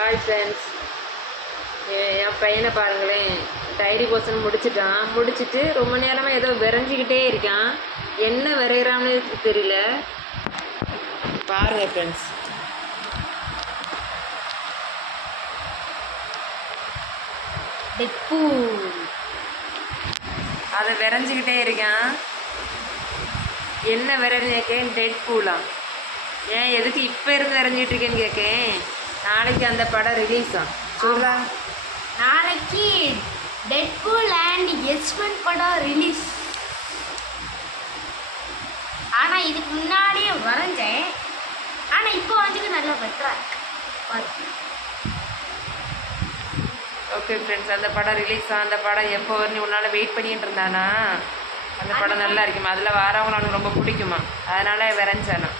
Hi friends, என் பையனை பாருங்களேன். Diary portion முடிச்சுட்டு ரொம்ப நேரமாக ஏதோ விரைஞ்சிக்கிட்டே இருக்கான். என்ன விரைகிறான்னு தெரியல. பாருங்க ஃப்ரெண்ட்ஸ், அதை விரைஞ்சிக்கிட்டே இருக்கான். என்ன விரைஞ்சேன்? டெட் பூலாம். ஏன் எதுக்கு இப்போ இருந்து விரைஞ்சிட்டு இருக்கேன்னு கேட்கேன். நாளைக்கு அந்த படம் ரிலீஸா சொல்லுடா. நாளைக்கு டெட்பூல் அண்ட் எஸ்மன் படம் ரிலீஸ். ஆனால் இதுக்கு முன்னாடியே வரைஞ்சேன். ஆனால் இப்போ வந்து நல்லா பெட்டரா இருக்கு. ஓகே ஃப்ரெண்ட்ஸ், அந்த படம் ரிலீஸ் அந்த படம் எப்போ வரணும் உன்னால் வெயிட் பண்ணிட்டு இருந்தானா? அந்த படம் நல்லா இருக்குமா? அதில் வரவங்க அவனுக்கு ரொம்ப பிடிக்குமா? அதனால விரைஞ்சானா.